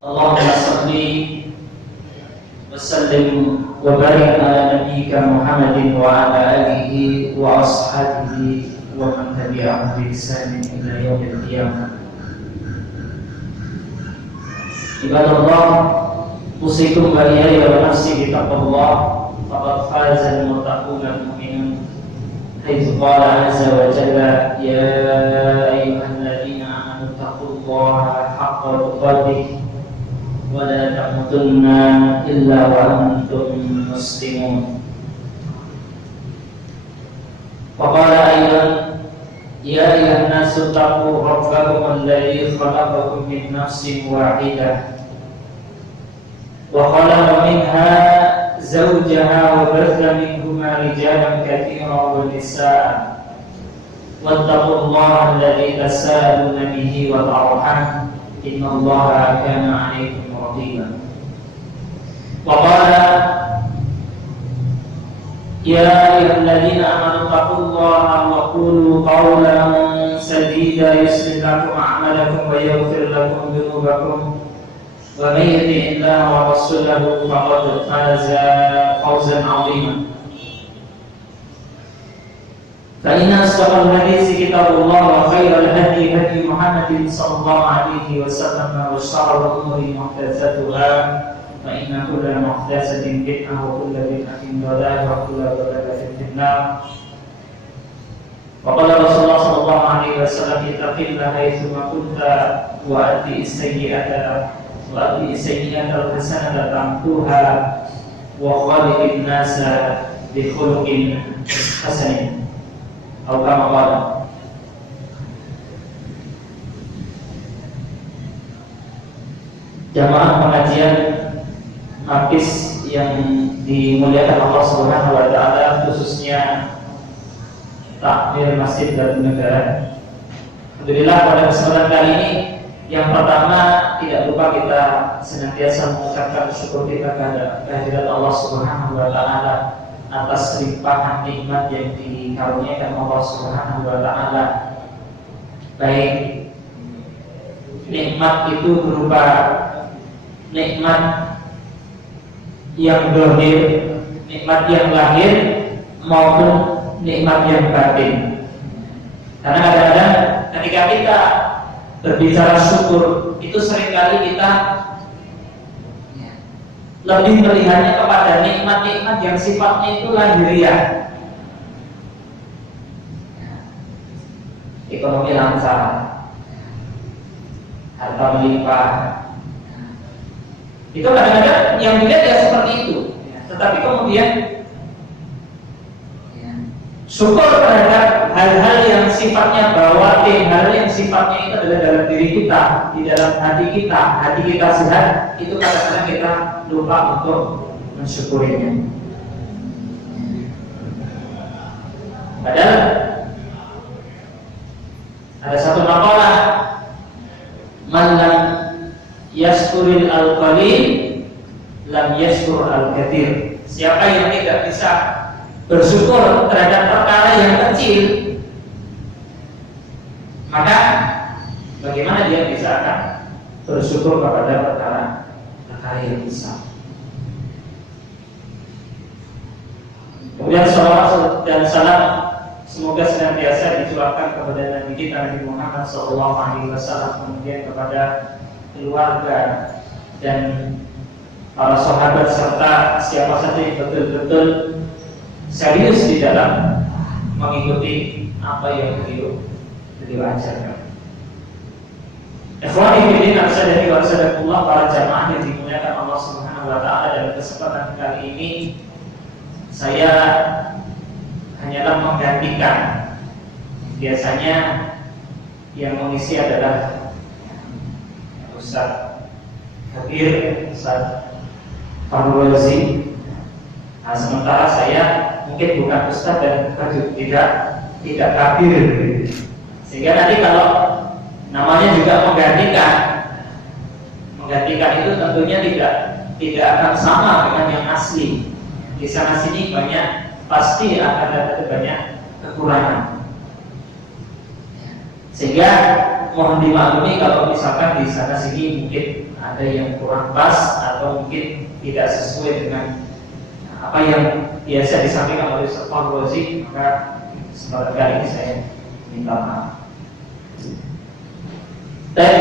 Allahumma salli wa sallim wa barik ala nabiyyika Muhammadin wa ala alihi wa ashabihi wa man tabi'ahum bi ihsanin ila yaumil qiyamah. Ibadallah, usikum wa iyaya wa nafsi bi taqwallah, faqad faza al-muttaquna al-mu'minun. Haitsu qala azza wa jalla, ya ayyuhalladzina amanu taqullaha haqqa tuqatih wa la tamutunna illa wa antum muslimun. Wa qala aidan, ya ayyuhan nasu taqu rabbakum alladzi khalaqakum min nafsin wahidah wa khalaqa minha zawjaha wa batha minhuma rijalan katsiran wa nisaa wattaqullaha alladzi tasaaluna bihi wal arham innallaha kana 'alaykum raqiba. Wa qala ya ayyuhalladzina amanu taqullaha wa qulu qawlan sadida yuslih lakum a'malakum wa yaghfir lakum dhunubakum wa may yuti'illaha wa rasulahu faqad faza fawzan 'azima. Fa inna asdaqal haditsi kitabullah wa khairal hadi hadi Muhammadin sallallahu alaihi wasallam wa sharral umuri muhdatsatuha fa inna kulla muhdatsatin bid'ah wa kulla bid'atin dhalalah wa kulla dhalalatin finnar. Wa qala Rasulullah sallallahu alaihi wasallam ittaqillaha haitsu ma kunta wa ati as-sayyi'ata al-hasanata tamtuha wa khaliqin nasa bi khuluqin hasanin. Atau kama qala. Jamaah pengajian Hafiz yang dimuliakan Allah Subhanahu wa taala, khususnya takmir Masjid Darul Negara. Alhamdulillah, pada kesempatan kali ini yang pertama tidak lupa kita senantiasa mengucapkan syukur kita kepada kehadirat Allah Subhanahu wa taala atas limpahan nikmat yang dikaruniakan Allah Subhanahu wa taala. Baik nikmat itu berupa nikmat yang zahir, nikmat yang lahir maupun nikmat yang batin. Karena kadang-kadang ketika kita berbicara syukur itu seringkali kita lebih melihatnya kepada nikmat-nikmat yang sifatnya itu lahiriah. Ekonomi lancar, harta melimpah. Itu kadang-kadang yang dilihat ya seperti itu. Tetapi kemudian syukur terhadap hal-hal yang sifatnya bawatin, hal yang sifatnya itu adalah dalam diri kita, di dalam hati kita sehat, itu kadang-kadang kita lupa untuk mensyukurinya. Padahal ada satu makalah, man lam yaskuril al-qalil lam yaskur al-kathir. Siapa yang tidak bisa bersyukur terhadap perkara yang kecil, maka bagaimana dia bisa akan bersyukur kepada perkara yang besar. Kemudian salawat dan salam semoga senantiasa dicurahkan kepada Nabi kita Nabi Muhammad SAW, kemudian kepada keluarga dan para sahabat serta siapa saja yang betul-betul serius di dalam mengikuti apa yang beliau ajarkan. Ikhwani fillah, sadari wa sadakullah, para jamaah yang dimuliakan Allah Subhanahu wa taala, dalam kesempatan kali ini saya hanyalah menggantikan. Biasanya yang mengisi adalah Ustaz Kabir, Ustaz Farul Razi. Nah, sementara saya mungkin bukan Ustaz dan tidak kabir, sehingga nanti kalau namanya juga menggantikan itu tentunya tidak akan sama dengan yang asli. Di sana sini pasti akan ada banyak kekurangan, sehingga mohon dimaklumi kalau misalkan di sana sini mungkin ada yang kurang pas atau mungkin tidak sesuai dengan apa yang biasa disampaikan oleh Ustaz Fawzi, maka kesempatan kali ini saya minta maaf. Dan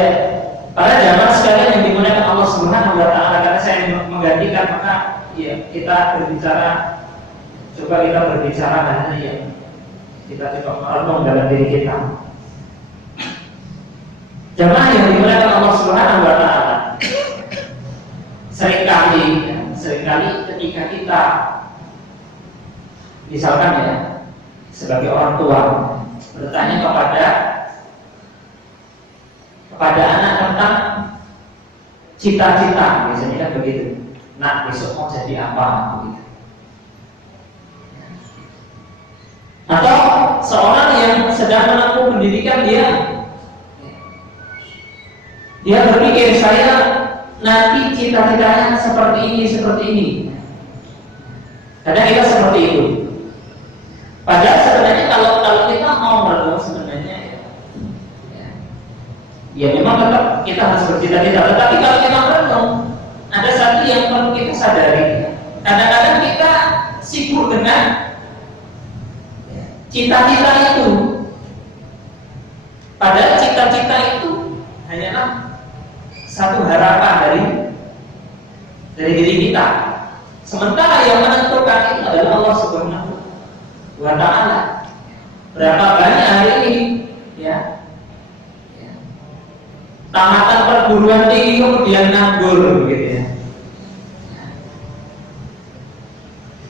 para jamaah sekalian yang dimuliakan Allah Subhanahu wa taala, karena saya menggantikan, maka ya kita berbicara hal yang kita coba merenung dalam diri kita. Jamaah yang dimuliakan Allah Subhanahu wa taala, seringkali ketika kita misalkan ya sebagai orang tua bertanya kepada anak tentang cita-cita, biasanya kan begitu. Nah, besok mau jadi apa? Begitu. Atau seorang yang sedang menempuh pendidikan, dia berpikir, saya nanti cita-citanya seperti ini. Kadang kita seperti itu. Padahal sebenarnya kalau kita mau merenung sebenarnya ya memang tetap kita harus bercita-cita. Tetapi kalau kita merenung, ada satu yang perlu kita sadari. Kadang-kadang kita sibuk dengan cita-cita itu. Padahal cita-cita itu hanyalah satu harapan dari diri kita. Sementara yang menentukan itu adalah Allah Subhanahu wa taala. Berapa banyak hari ini tamatan perguruan tinggi kemudian nganggur begitu ya.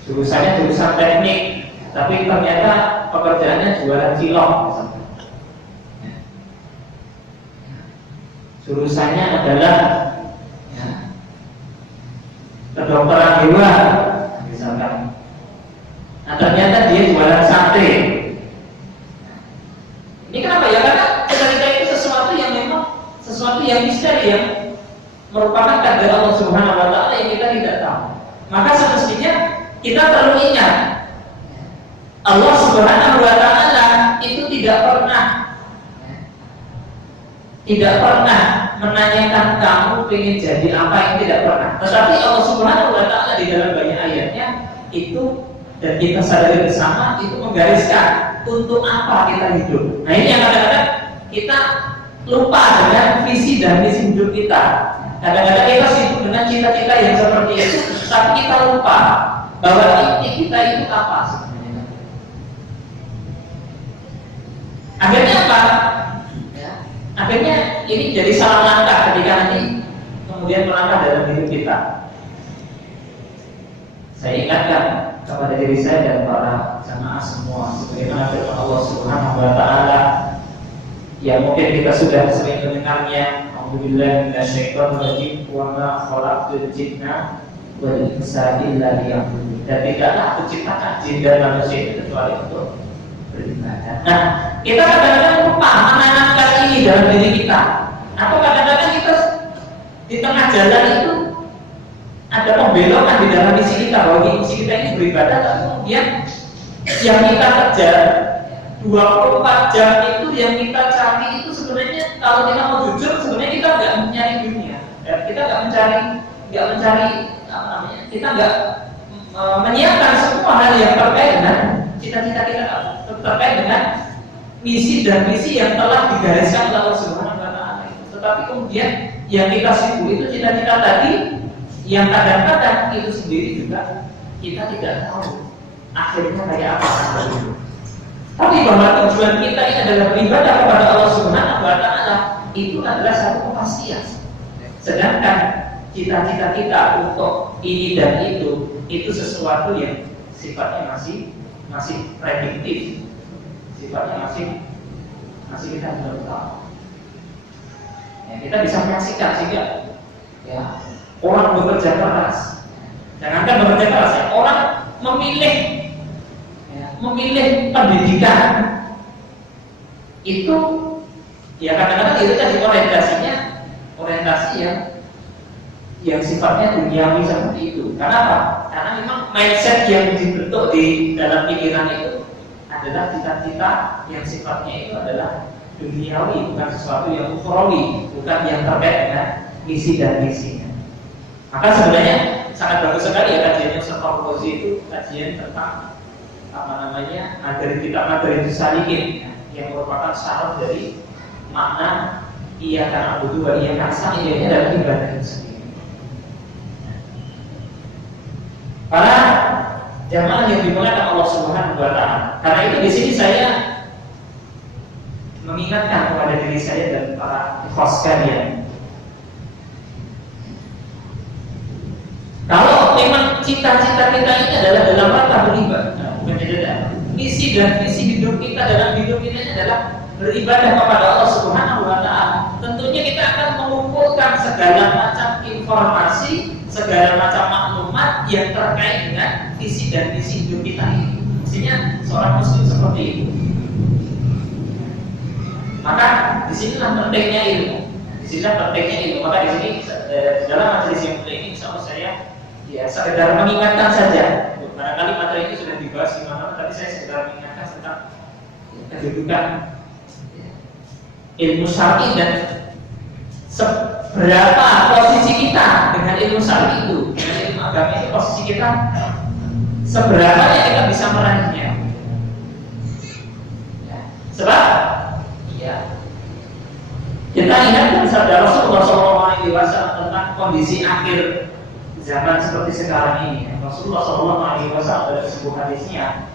Jurusannya jurusan teknik, tapi ternyata pekerjaannya jualan cilok misalnya. Jurusannya adalah kedokteran hewan misalkan. Nah, ternyata dia jualan sate. Ini kenapa ya? Karena cita-cita itu sesuatu yang memang sesuatu yang misteri, yang merupakan takdir Allah Subhanahu wa taala yang kita tidak tahu. Maka semestinya kita perlu ingat, Allah Subhanahu wa taala itu tidak pernah menanyakan kamu ingin jadi apa, yang tidak pernah. Tetapi Allah Subhanahu wa taala di dalam banyak ayatnya itu, dan kita sadari bersama, itu menggariskan untuk apa kita hidup. Nah, ini yang kadang-kadang kita lupa dengan visi dan misi hidup kita. Kadang-kadang kita sibuk dengan cita-cita yang seperti itu, tapi kita lupa bahwa inti kita itu apa sebenarnya. Akhirnya apa? Akhirnya ini jadi salah langkah ketika nanti kemudian melangkah dalam hidup kita. Saya ingatkan kepada diri saya dan para jamaah semua, sebagaimana firman Allah Subhanahu wa taala yang mungkin kita sudah sering mendengarnya, A'udzubillahi minasyaitonir rajim, wa ma khalaqtul jinna wal insa illa liya'budun. Dan tidaklah aku ciptakan jin dan manusia itu kecuali untuk beribadah. Nah, kita kadang-kadang lupa menanamkan ini dalam diri kita. Atau kadang-kadang kita di tengah jalan itu ada pembelokan di dalam misi kita, bahwa misi kita ini beribadah, tapi kemudian yang kita kejar 24 jam itu, yang kita cari itu sebenarnya, kalau kita mau jujur, sebenarnya kita nggak mencari dunia, kita nggak mencari apa namanya, kita nggak menyiapkan semua hal yang terkait dengan cita-cita kita, terkait dengan misi dan visi yang telah digariskan oleh Allah Subhanahu wa taala. Tetapi kemudian yang kita sibuk itu cita-cita tadi, yang kadang-kadang itu sendiri juga kita tidak tahu akhirnya kayak apa. Tapi bahwa tujuan kita ini adalah beribadah kepada Allah Subhanahu wa taala, itu adalah satu kepastian. Sedangkan cita-cita kita untuk ini dan itu sesuatu yang sifatnya masih prediktif, sifatnya masih kita belum tahu. Ya, kita bisa menyaksikan sehingga orang bekerja keras, jangankan bekerja keras, orang memilih pendidikan itu, kadang-kadang itu tadi orientasi yang sifatnya duniawi seperti itu. Kenapa? Karena memang mindset yang dibentuk di dalam pikiran itu adalah cita-cita yang sifatnya itu adalah duniawi, bukan sesuatu yang ukhrawi, bukan yang terkait dengan visi dan misinya. Maka sebenarnya sangat bagus sekali ya kajiannya Ustaz Fauzi itu, kajian tentang materi salikin yang merupakan syarat dari makna iya kan abudu wa iya kan sa'ilnya adalah ibadah itu sendiri. Para jamaah yang dimuliakan Allah Subhanahu wa taala. Karena itu di sini saya mengingatkan kepada diri saya dan para ikhwas sekalian. Kalau memang cita-cita kita ini adalah dalam rangka beribadah, bukan tidak. Misi dan visi hidup kita dalam hidup ini adalah beribadah kepada Allah Subhanahu wa taala. Tentunya kita akan mengumpulkan segala macam informasi, segala macam maklumat yang terkait dengan visi dan misi hidup kita ini. Mestinya seorang muslim seperti itu. Maka disinilah pentingnya ilmu. Maka di sini dalam majelis yang mulia ini, insya Allah saya sekedar mengingatkan saja. Barangkali materi ini sudah dibahas di mana, tapi saya sekedar mengingatkan tentang kedudukan ilmu syar'i dan seberapa posisi kita dengan ilmu syar'i itu, dengan ilmu agama itu, posisi kita seberapa kita bisa meraihnya. Sebab kita ingat sabda Rasulullah SAW tentang kondisi akhir zaman seperti sekarang ini. Rasulullah SAW dalam sebuah hadisnya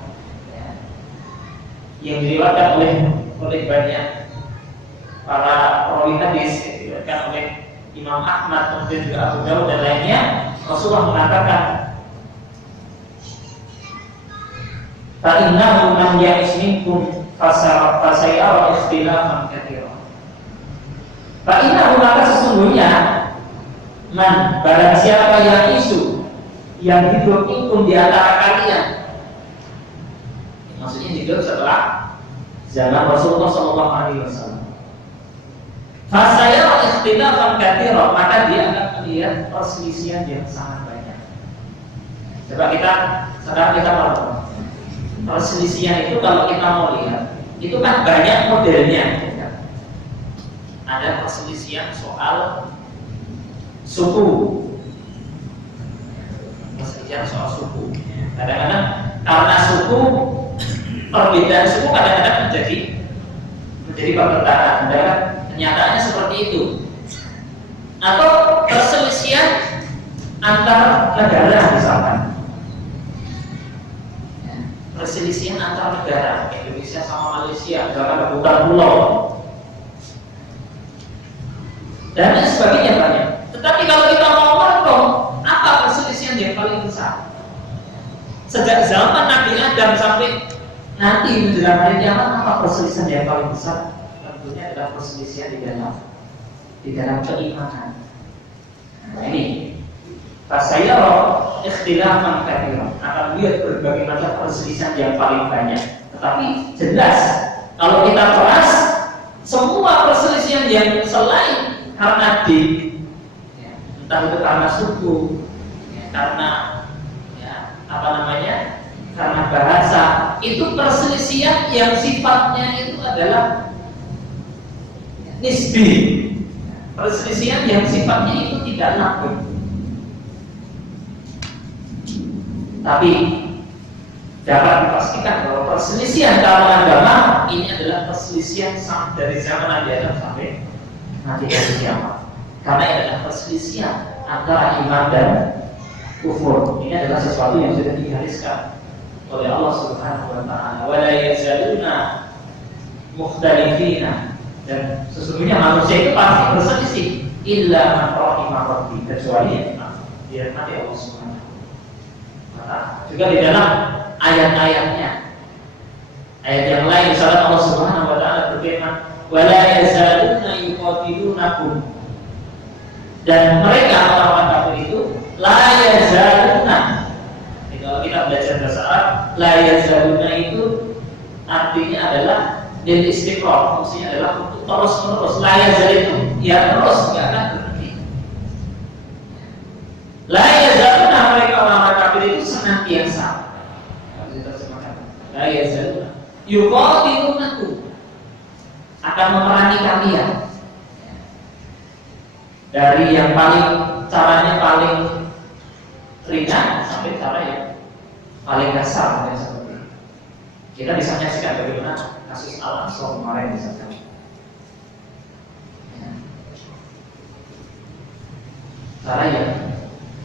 yang diriwayatkan oleh banyak para perawi hadis, diriwayatkan oleh Imam Ahmad, kemudian juga Abu Dawud dan lainnya. Rasulullah mengatakan, "Fa'innahu man ya'ish minkum fasayara ikhtilafan katsiran." Fa'innahu, maka sesungguhnya man, barang siapa yang isu yang hidup minkum di antara kalian, maksudnya hidup setelah zaman Rasulullah SAW, fasayara ikhtilafan katsiran, maka dia akan melihat perselisihan yang sangat banyak. Coba sekarang kita tahu perselisihan itu, kalau kita mau lihat itu kan banyak modelnya. Ada perselisihan soal suku, kadang-kadang karena suku, perbedaan suku kadang-kadang menjadi pertentangan, dan kenyataannya seperti itu. Atau perselisihan antar negara, misalkan perselisihan antar negara, Indonesia sama Malaysia, misalkan rebutan pulau dan lain sebagainya banyak. Tetapi kalau kita mau merenung, apa perselisihan yang paling besar? Sejak zaman Nabi Adam sampai nanti menjelang hari kiamat, apa perselisihan yang paling besar? Tentunya adalah perselisihan di dalam keimanan. Nah ini, saya ikhtilafan katsiran, akan lihat berbagai macam perselisihan yang paling banyak. Tetapi jelas, kalau kita bahas semua perselisihan yang selain karena entah itu karena suku, karena karena bahasa, itu perselisihan yang sifatnya itu adalah nisbi, perselisihan yang sifatnya itu tidak nafsu. Tapi dapat dipastikan bahwa perselisihan dalam agama ini adalah perselisihan dari zaman Nabi Adam sampai nanti hari kiamat. Karena ini adalah perselisihan antara iman dan kufur. Ini adalah sesuatu yang sudah digariskan oleh Allah Subhanahu wa taala. Wa la yazaluna mukhtalifina, dan sesungguhnya manusia itu pasti berselisih illa man rahimah rabbi, kecuali yang dirahmati Allah Subhanahu wa taala. Juga di dalam ayat-ayatnya, ayat yang lain misalnya Allah Subhanahu wa taala berfirman, wala yazaluna yuqatilunakum, dan mereka orang-orang kafir itu la yazaluna. Kalau kita belajar bahasa Arab, la yazaluna itu artinya adalah lil istiqrar, maksudnya adalah untuk terus-menerus. La yazal itu ya terus, enggak akan berhenti. La yazaluna, mereka orang-orang kafir itu senantiasa, harus diterjemahkan, la yazaluna yuqatilunakum, akan memerangi kalian. dari yang caranya paling ringan sampai cara yang paling kasar, mungkin seperti itu. Kita bisa menyaksikan bagaimana kasus Al-Aqsa kemarin misalkan. Ya. Cara yang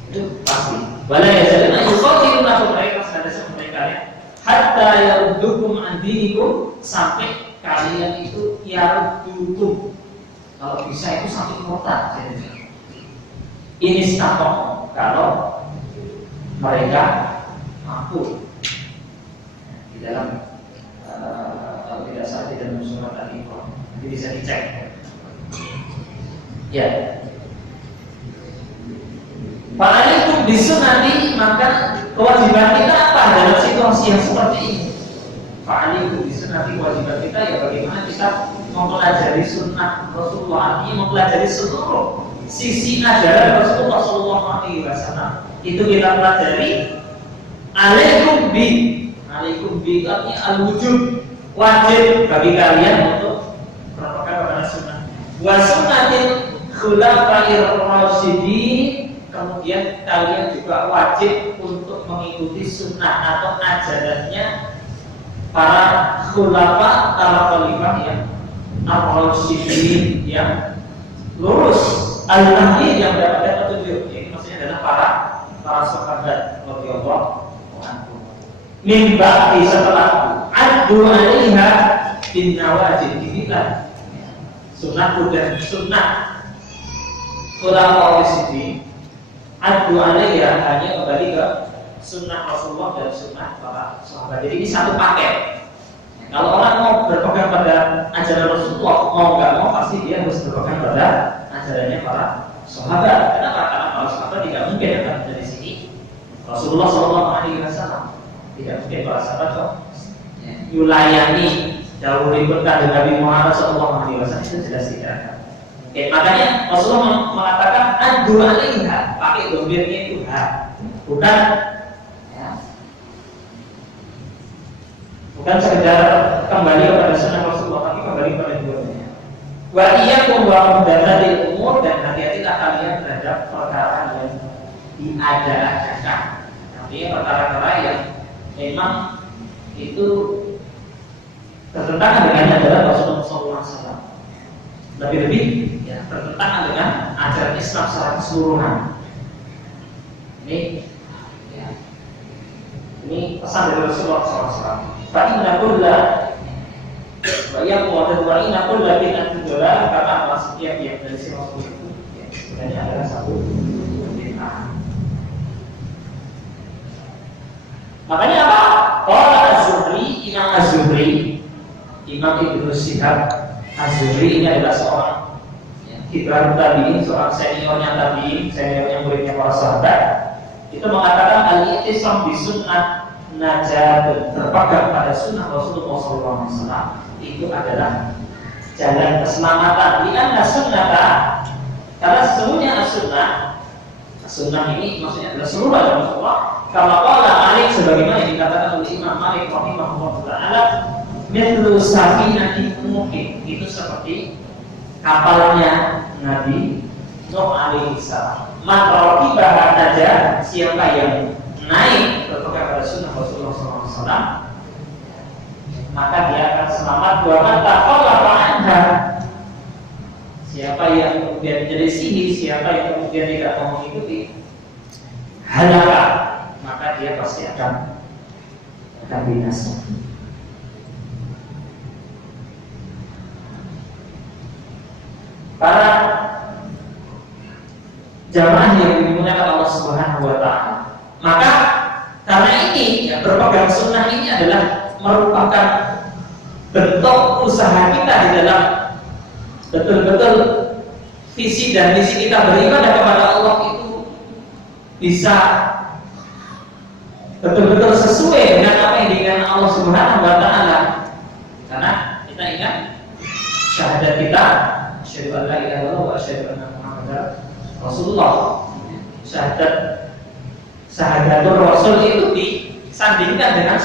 itu pasti. Wala yazaluna yuqatilunakum, mereka senantiasa mereka hatta yaruddukum an dinikum, sampai kalian itu yaruddukum. Kalau bisa itu sampai murtad. Ini statok kalau mereka mampu. Di dalam kalau tidak salah di dalam surat Al-Imran, nanti bisa dicek. Ya. Fa'alaikum bisunnati, maka kewajiban kita apa dalam situasi yang seperti ini? Fa'alaikum bisunnati, kewajiban kita ya bagaimana kita mempelajari sunnah Rasulullah, artinya mempelajari seluruh sisi ajaran Rasulullah SAW. Itu kita pelajari. Alaikum bi artinya al-wujub, wajib bagi kalian untuk berpegang kepada sunnah. Wa sunnatil khulafa'ir rasyidin, kemudian kalian juga wajib untuk mengikuti sunnah atau ajarannya para khulafa, para khalifah yang ar-rasyidin, yang lurus, al-mahdi, yang mendapatkan petunjuk. Ini maksudnya adalah para sahabat radhiyallahu anhum. Min ba'di, setelah addu 'alaiha bin nawajid, inilah sunnah dan sunnah khulafa rasyidin. Addu 'alaiha, hanya kembali ke sunnah Rasulullah dan sunnah para sahabat. Jadi ini satu paket. Kalau orang mau berpegang pada ajaran Rasulullah, mau nggak mau pasti dia harus berpegang pada ajarannya para sahabat. Kenapa? Karena para sahabat tidak mungkin akan dari sini Rasulullah SAW. Tidak mungkin para sahabat kok yulayani jauh ributkan dengan Nabi Muhammad SAW, itu jelas tidak ada. Oke, makanya Rasulullah mengatakan addu 'alaiha, pakai domirnya itu ha, bukan bukan sekedar kembali kepada sunnah Rasulullah, tapi kembali kepada dua-duanya. Wa iyyakum wa muhdatsatil umur, dan hati-hatilah kalian terhadap perkara yang diada-adakan. Artinya perkara-perkara yang memang itu bertentangan dengan ajaran Rasulullah SAW. Lebih-lebih ya, bertentangan dengan ajaran Islam secara keseluruhan. Ini pesan dari Rasulullah SAW. Fa'inna kulla wa inna kulla bid'atin dhalalah, karena setiap yang dari si Rasul itu ya, sebenarnya adalah satu bid'ah. Makanya apa? Qala Az-Zuhri, Imam Az-Zuhri, Imam Ibnu Syihab Az-Zuhri ini adalah seorang kibar tabi'in, seorang seniornya tabi'in, seniornya muridnya para sahabat. Itu mengatakan al-i'tisam bi sunnah najat, berpegang pada sunnah Rasulullah SAW itu adalah jalan keselamatan. Lianna sunnata, karena sesungguhnya sunnah ini maksudnya adalah seluruh agama Rasulullah. Kama qala Malik, sebagaimana yang dikatakan oleh Imam Malik rahimahullah taala, mithlu safinati Nuhin, itu seperti kapalnya Nabi Nuh alaihi salam. Man raqibaha naja, siapa yang naik berpegang pada sunnah Rasulullah SAW, maka dia akan selamat. Wa man takhallafa anha, siapa yang kemudian menyelisihi, siapa yang kemudian tidak mau mengikuti, halaka, maka dia pasti akan binasa. Para jamaah yang dimuliakan Allah Subhanahu wa taala, maka karena ini ya, berpegang sunnah ini adalah merupakan bentuk usaha kita di dalam betul-betul visi dan misi kita beribadah kepada Allah itu bisa betul-betul sesuai dengan apa yang diinginkan Allah Subhanahu wa taala. Karena kita ingat syahadat kita, asyhadu an la ilaha illallah wa asyhadu anna Muhammadar Rasulullah. Syahadatul Rasul itu disandingkan dengan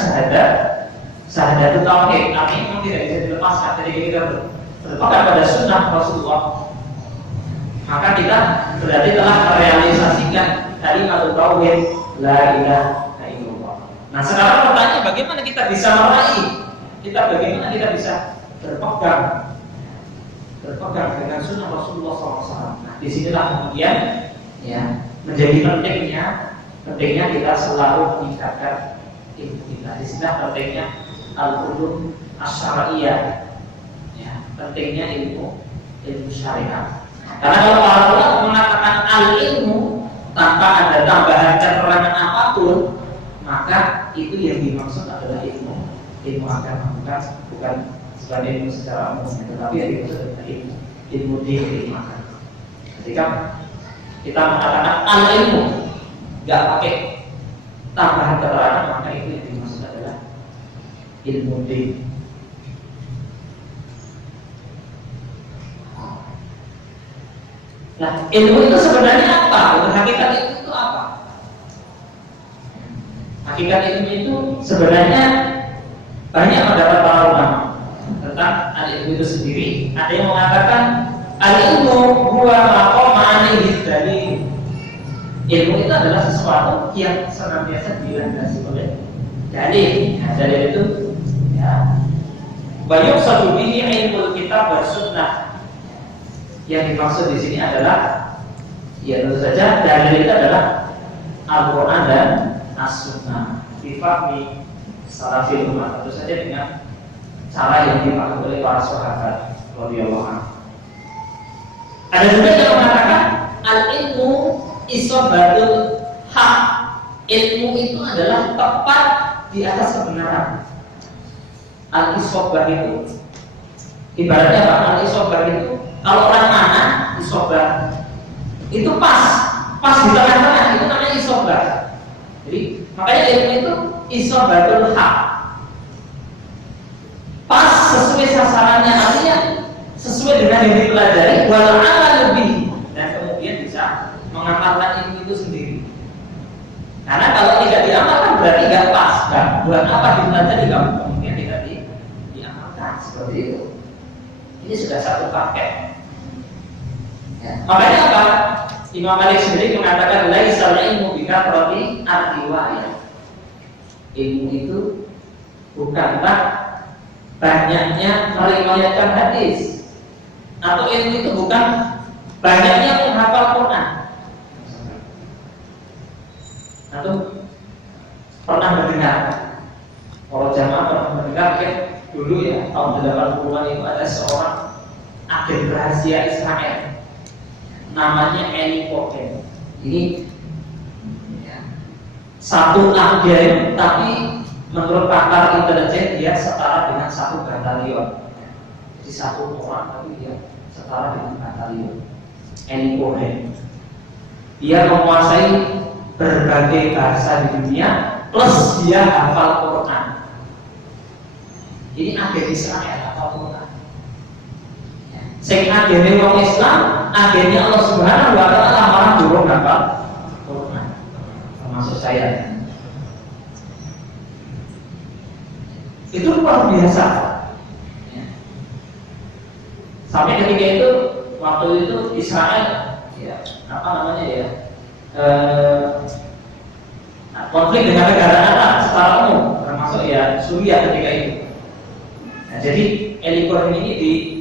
syahadatul tauhid. Artinya tidak bisa dilepaskan dari kita berpegang pada sunnah Rasulullah. maka kita berarti telah merealisasikan kalimat tauhid la ilaha illallah. Nah, sekarang pertanyaannya bagaimana kita bisa meraih? Bagaimana kita bisa berpegang dengan sunnah Rasulullah SAW. Nah, disinilah kemudian ya menjadi pentingnya kita selalu meningkatkan ilmu kita. Disinilah pentingnya al-ulum asy-syar'iyyah, ya, pentingnya ilmu syariat. Karena kalau para ulama mengatakan al-ilmu tanpa ada tambahan keterangan apapun, maka itu yang dimaksud adalah ilmu agama, bukan ilmu secara umum, tetapi yang dimaksud adalah ilmu diri, ilmu agama. Ketika kita mengatakan al-ilmu nggak pakai tambahan keterangan, maka itu yang dimaksud adalah ilmu diri. Nah, ilmu itu sebenarnya apa? Hakikat ilmu itu apa? Hakikat ilmu itu sebenarnya banyak pendapat para ulama tentang al-ilmu itu sendiri. Ada yang mengatakan al-ilmu huwa maqam alaihi dalil. Ilmu itu adalah sesuatu yang senantiasa dilandasi oleh dalil. Nah, dalil itu ya banyak satu bihi ilmu kitab dan sunnah. Yang dimaksud di sini adalah ya tentu saja dalil itu adalah Al-Quran dan As-Sunnah bifahmi salafil ummah, tentu saja dengan cara yang dipakai oleh para sahabat radhiyallahu anhu. Ada juga yang mengatakan al-ilmu isobatul haq. Ilmu itu adalah tepat di atas kebenaran. Al-isobah itu ibaratnya apa? Al-isobah itu kalau orang mana isobah itu pas di tengah-tengah, itu namanya isobah. Jadi makanya ilmu itu isobatul haq, pas sesuai sasarannya, artinya sesuai dengan yang dipelajari, wal amal lebih, dan kemudian bisa mengamalkan ilmu itu sendiri. Karena kalau tidak diamalkan berarti nggak pas, kan? Buat apa dipelajari kalau kemudian tidak diamalkan, seperti itu. Ini sudah satu paket. Ya. Makanya apa? Imam Malik sendiri mengatakan laisal ilmu bikathrati ar-riwayah. Ilmu itu bukanlah banyaknya meriwayatkan hadis, atau ilmu itu bukan banyaknya menghafal Quran. Atau pernah mendengar, kalau jamaah pernah mendengar ya, dulu ya tahun 80-an itu ada seorang agen rahasia Israel namanya Eli Cohen. Ini ya, satu agen, tapi menurut pakar intelijen dia setara dengan satu batalion. Jadi satu orang tapi dia setara dengan batalion. Eli Cohen. Dia menguasai berbagai bahasa di dunia, plus dia hafal Quran. Ini agen Israel hafal Quran. Sing agene wong Islam, agene Allah Subhanahu wa taala malah durung hafal Quran. Termasuk saya. Itu luar biasa. Ya. Sampai ketika itu, waktu itu Israel, ya, apa namanya ya, konflik dengan negara Arab secara umum, termasuk ya Suriah ketika itu. Nah, jadi Eli Cohen ini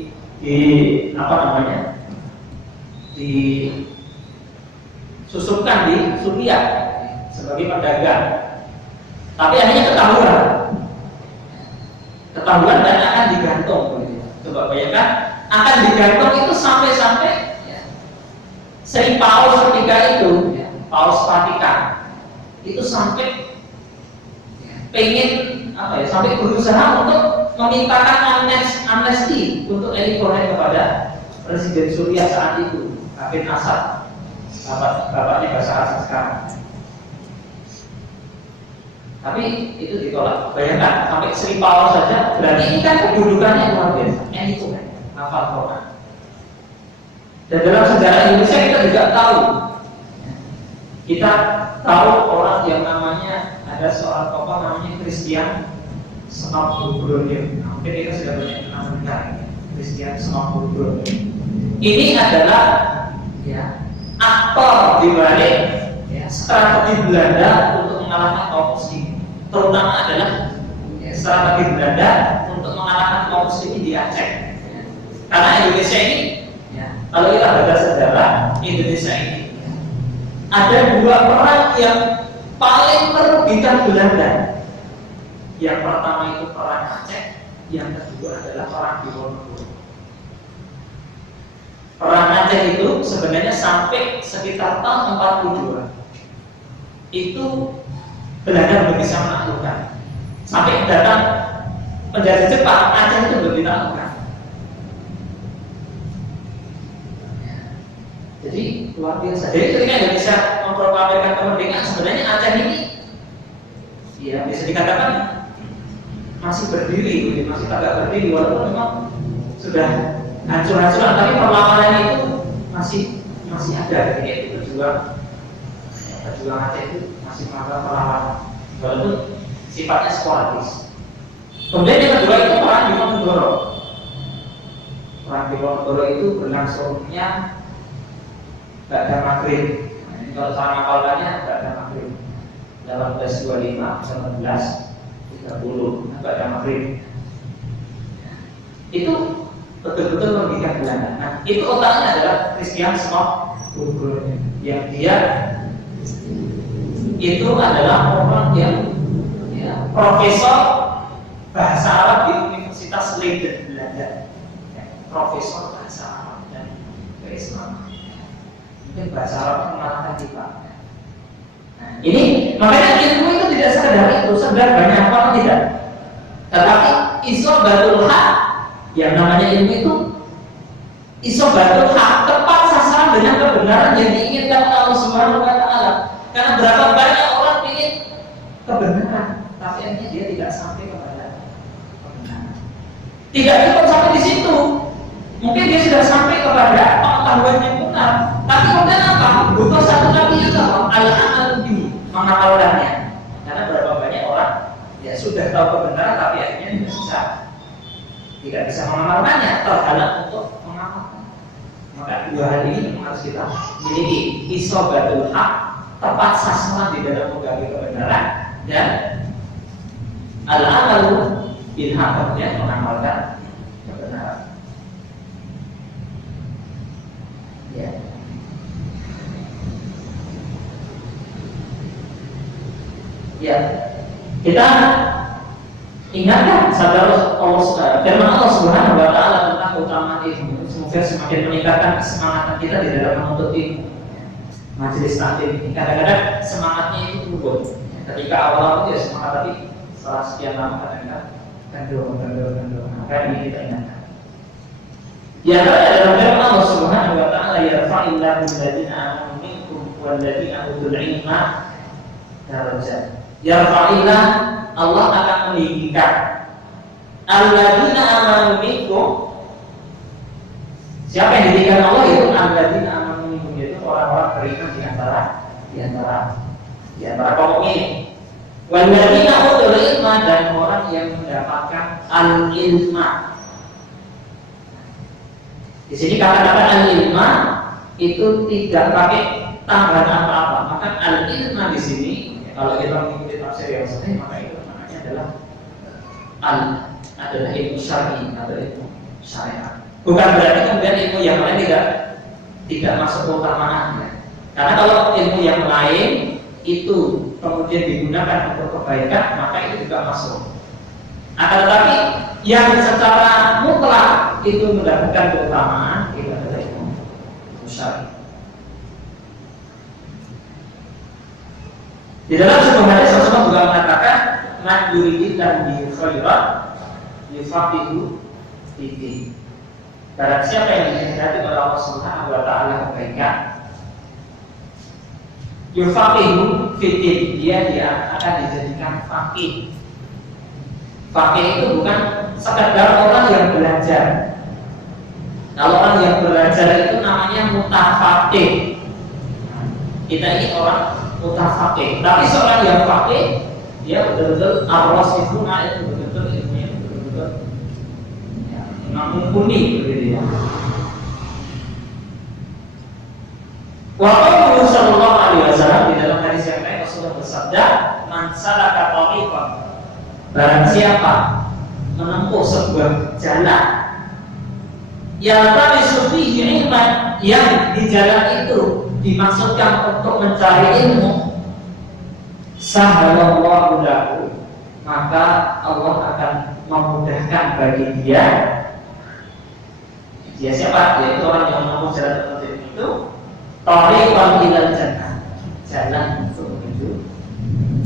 apa namanya, disusupkan di Suriah sebagai pedagang, tapi akhirnya ketahuan dan akan digantung. Coba bayangkan, akan digantung itu sampai ya, Sri Paus ketika itu, ya, Paus Vatikan itu sampai ya, pengen apa ya, sampai berusaha untuk memintakan amnesti untuk Eli Cohen kepada Presiden Suriah saat itu, Hafid Assad, bapaknya Bashar Assad sekarang. Tapi itu ditolak. Bayangkan, sampai Sri Paus saja, berarti ini kan kedudukannya luar biasa. Eli Cohen hafal Quran. Dan dalam sejarah Indonesia kita juga tahu. Kita tahu orang yang namanya, ada seorang tokoh namanya Christian Snodgrass. Mungkin kita sudah banyak pernah mendengar Christian Snodgrass. Ini adalah ya, aktor di balik ya, strategi Belanda untuk mengalahkan kaum muslim, terutama adalah ya, strategi Belanda untuk mengalahkan kaum muslim di Aceh. Ya. Karena Indonesia ini, ya, kalau kita baca sejarah Indonesia ini, ya, ada dua perang yang paling merugikan Belanda. Yang pertama itu perang Aceh, yang kedua adalah perang Diponegoro. Perang Aceh itu sebenarnya sampai sekitar tahun 42 itu Belanda belum bisa menaklukkan. Sampai datang penjajah Jepang, Aceh itu belum ditaklukkan. Jadi luar biasa. Jadi ketika Indonesia memproklamirkan kemerdekaan, sebenarnya Aceh ini, ya bisa dikatakan masih berdiri, masih agak berdiri, walaupun memang sudah hancur-hancuran, tapi perlawanan itu masih ada. Jadi itu berjuang Aceh itu masih melakukan perlawanan, walaupun sifatnya sporadis. Kemudian yang kedua itu perang Diponegoro. Perang Diponegoro itu berlangsungnya nggak ada maghrib. Nah, ini kalau saya ngapalkannya nggak ada maghrib. 1825, 1930, nggak ada maghrib. Itu betul-betul merugikan Belanda. Nah, itu otaknya adalah Christian Schmalkaldic, yang dia itu adalah orang yang ya, profesor bahasa Arab di Universitas Leiden Belanda, ya, profesor bahasa Arab dan keislaman. Mungkin bahasa Arab mengalahkan kita. Nah, ini makanya ilmu itu tidak sekedar itu, sekedar banyak apa tidak, tetapi isobatul haq. Yang namanya ilmu itu isobatul haq, tepat sasaran dengan kebenaran yang diinginkan Allah Subhanahu wa Ta'ala. Karena berapa banyak orang ingin kebenaran, tapi akhirnya dia tidak sampai kepada kebenaran. Tidak cukup sampai di situ, mungkin dia sudah sampai kepada pengetahuan yang benar, tapi kemudian apa? Butuh satu lagi yang apa? Al-amal bi, mengamalkannya. Karena berapa banyak orang ya sudah tahu kebenaran, tapi akhirnya tidak bisa mengamalkannya, terhalang untuk mengamalkan. Maka dua hal ini harus kita miliki, isobatul haq, tepat sasaran di dalam menggapai kebenaran, dan al-amalu bil haq, mengamalkan kebenaran. Ya. Ya. Kita ingatkan sabda Allah, firman Allah Subhanahu wa Ta'ala tentang keutamaan ilmu. Semoga semakin meningkatkan kesemangatan kita di dalam menuntut ilmu. Majelis taklim ini kadang-kadang semangatnya itu turun. Ketika awal-awal dia semangat, tapi setelah sekian lama kadang-kadang kendor. Maka ini kita ingatkan. Ya, dalam firman Allah Subhanahu wa Ta'ala, yarfa'illahu alladziina aamanu minkum walladzina utul ilma darajat. Yarfa'illah, Allah akan meninggikan alladzina amanu minkum. Siapa yang ditinggikan Allah? Itu alladzina amanu minkum, yaitu orang-orang beriman di antara kaum ini. Walladzina utul ilma, dan orang yang mendapatkan al-ilma. Di sini kata-kata al-ilma itu tidak pakai tambahan apa-apa. Maka al-ilma di sini, kalau kita mengikuti tafsir yang sahih, maka itu namanya adalah ilmu syar'i atau ilmu syariat. Bukan berarti kemudian ilmu yang lain tidak masuk keutamaannya. Karena kalau ilmu yang lain itu kemudian digunakan untuk kebaikan, maka itu juga masuk. Akan tetapi yang secara mutlak itu mendapatkan keutamaan itu adalah ilmu syar'i. Di dalam sebuah hadis Rasulullah juga mengatakan, "Man yuridillahu bihi khairan yufaqihu fiddin." Barang siapa yang dikehendaki oleh Allah Subhanahu wa Ta'ala kebaikan, yufaqihu fiddin, dia akan dijadikan faqih. Faqih itu bukan sekadar orang yang belajar. Kalau orang yang belajar itu namanya mutafaqih. Kita ini orang mutafaqih. Tapi seorang yang faqih, dia betul-betul ar-rasifuna, itu betul-betul ilmunya betul-betul ya, mumpuni begitu ya. Wa qauluhu sallallahu alaihi wasallam, di dalam hadis yang lain Rasulullah bersabda, "Man salaka tariqan," barang siapa menempuh sebuah jalan yang tamisu fihi ilman, yang di jalan itu dimaksudkan untuk mencari ilmu, sahalallahu lahu, maka Allah akan memudahkan bagi dia siapa? Yaitu orang yang menempuh jalan menuju itu, tariqan ilal jannah, jalan untuk menuju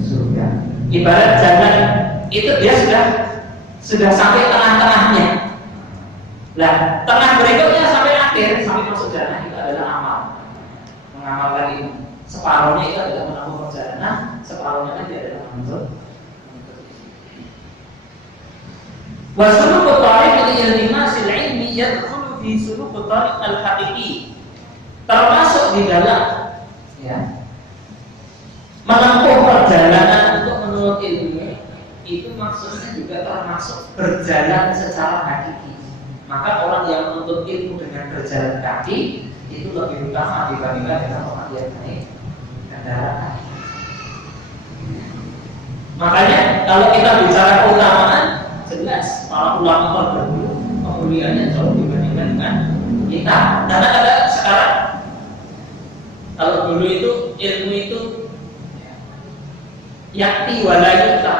surga. Ibarat jalan itu dia sudah sampai tengah-tengahnya. Nah, tengah berikutnya sampai akhir, sampai masuk jalan itu adalah amal, mengamalkan ini. Separuhnya itu adalah menempuh perjalanan, separuhnya lagi adalah menuntut. Wasuluku tariq al-iltimasil ilmi yadkhulu fi suluku tariq al-haqiqi. Termasuk di dalam menempuh perjalanan untuk menuntut ilmu, itu maksudnya juga termasuk berjalan secara hakiki. Maka orang yang menuntut ilmu dengan berjalan kaki itu lebih utama dibandingkan dengan orang yang naik kendaraan. Makanya kalau kita bicara keutamaan, jelas para ulama terdahulu kemuliaannya jauh dibandingkan dengan kita. Karena ada sekarang, kalau dulu itu ilmu itu yakti walayuta,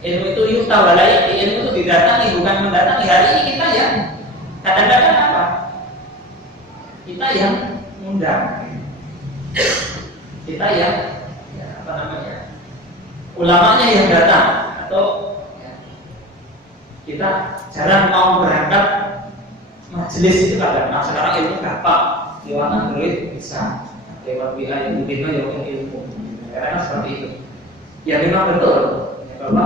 ilmu itu yuta walayuta, ilmu itu didatangi bukan mendatangi. Hari ini kita ya kadang-kadang apa? Kita yang undang, kita yang ulamanya yang datang, atau kita jarang mau berangkat majelis itu kadang. Nah, sekarang ilmu gampang, lewat Android bisa, lewat WA yang mungkin ilmu, karena seperti itu. Ya memang betul, ya, bahwa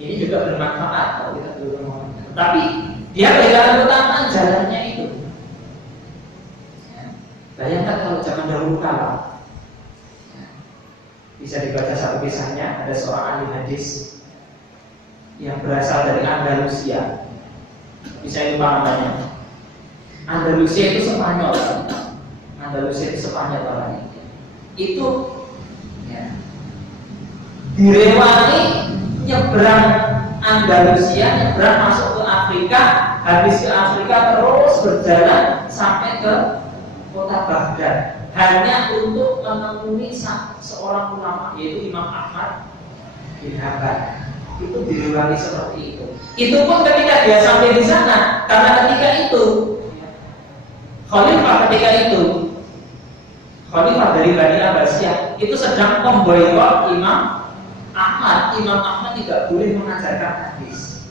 ini juga bermanfaat kalau kita dulu. Tapi dia beda keutamaan jalannya itu. Bayangkan kalau zaman dahulu kala, bisa dibaca satu kisahnya. Ada seorang ahli hadis yang berasal dari Andalusia. Bisa lupa namanya. Andalusia itu Spanyol. Andalusia itu Spanyol orangnya. Itu direwani nyebrang Andalusia, nyebrang masuk ke Afrika, habis ke Afrika terus berjalan sampai ke kota Baghdad, hanya untuk menemui seorang ulama, yaitu Imam Ahmad bin Hanbal. Itu direwani seperti itu. Itu pun ketika dia sampai di sana, karena ketika itu Khalifah dari Bani Abbasiyah itu sedang memboikot Imam Ahmad. Imam Ahmad tidak boleh mengajarkan hadis.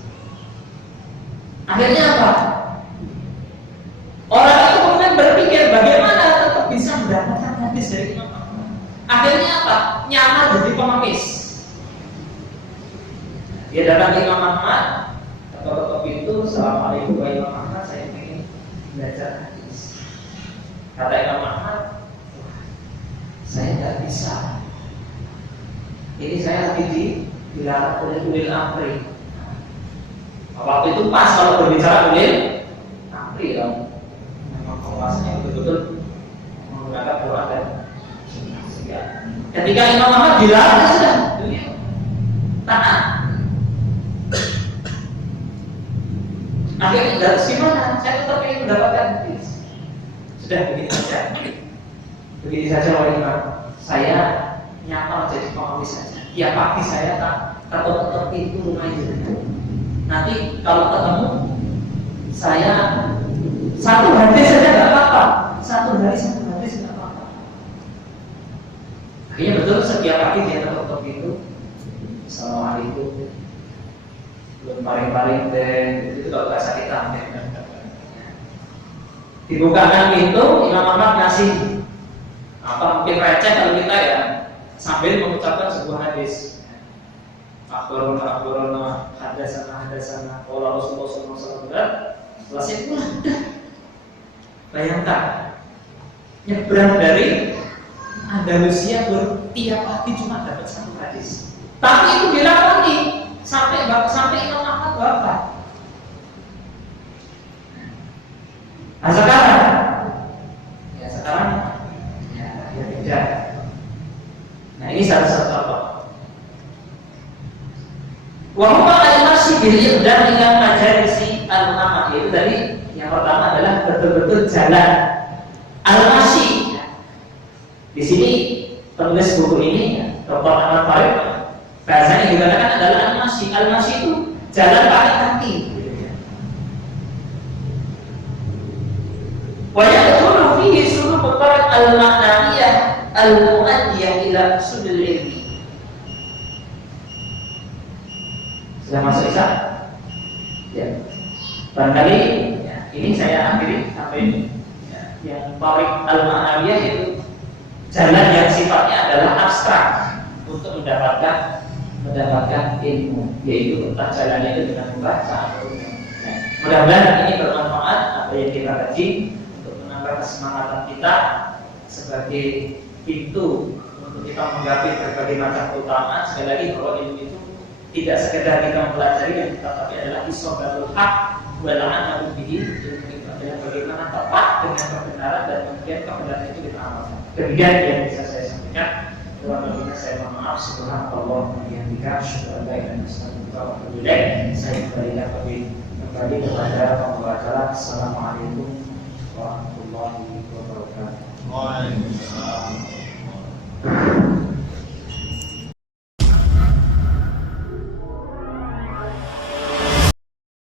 Akhirnya apa? Orang itu kemudian berpikir bagaimana tetap bisa mendapatkan hadis dari Imam Ahmad. Akhirnya apa? Nyamar jadi pengemis. Dia datang ke Imam Ahmad, ketok-ketok pintu, "Assalamualaikum Pak Imam Ahmad, saya ingin belajar hadis." Kata Imam Ahmad, "Saya tidak bisa. Ini saya lagi dilarang oleh ulil amri." Waktu itu pas kalau berbicara ulil amri dong. Memang penguasanya betul-betul menggunakan Quran dan Sunnah. Ketika Imam Ahmad dilarang, sudah beliau taat. Akhirnya harus gimana? Saya tetap ingin mendapatkan hadis. Sudah begini saja. Begini saja wahai Imam. Saya nyapa jadi pengemis saja. Tiap pagi saya tak ketok-ketok pintu rumah itu. Nanti kalau ketemu saya satu hadis saja nggak apa-apa. Satu hadis nggak apa-apa. Akhirnya betul setiap pagi dia ketok-ketok pintu. "Assalamualaikum." Belum paling-paling itu kalau bahasa kita. Dibukakan pintu, Imam Ahmad ngasih apa mungkin receh kalau kita ya, sambil mengucapkan sebuah hadis. Akhbarona hadasana qala Rasulullah sallallahu alaihi wasallam. Selesai pula. Bayangkan nyebrang dari Andalusia tiap pagi cuma dapat satu hadis. Tapi itu dilakoni sampai Imam Ahmad wafat. Nah sekarang Ini salah satu contoh. Wahuma al-masyi bil-iqdam ila majalisi al-ulama. Itu tadi yang pertama adalah betul-betul jalan al-masyi. Di sini penulis buku ini, Dr. Ahmad Farid, bahasanya dikatakan adalah al-masyi. Al-masyi itu jalan pakai kaki. Wa yadkhulu fihi suluk tariq al-ma'nawiyah al-mu'addiyah ila usulil ilmi. Sudah masuk Isa? Ya. Barangkali ya, ini saya akhiri sampai ini. Ya, yang tariq al-ma'nawiyah itu jalan yang sifatnya adalah abstrak untuk mendapatkan ilmu, yaitu entah jalannya itu dengan membaca atau nah, mudah-mudahan ini bermanfaat apa yang kita kaji untuk menambah kesemangatan kita sebagai pintu untuk kita menggapai berbagai macam keutamaan. Sekali lagi bahwa ilmu itu tidak sekedar kita mempelajari yang tetapi adalah isobatul haq wala'anahu bihi. Ilmu itu adalah bagaimana tepat dengan kebenaran dan kemudian kebenaran itu kita amalkan. Demikian yang bisa saya sampaikan. Kurang lebihnya saya mohon maaf. Subhanallah wa bihamdika asyhadu an la ilaha illa anta astaghfiruka wa atubu ilaik. Saya kembali kepada pembaca. Assalamualaikum warahmatullahi wabarakatuh. Waalaikumsalam.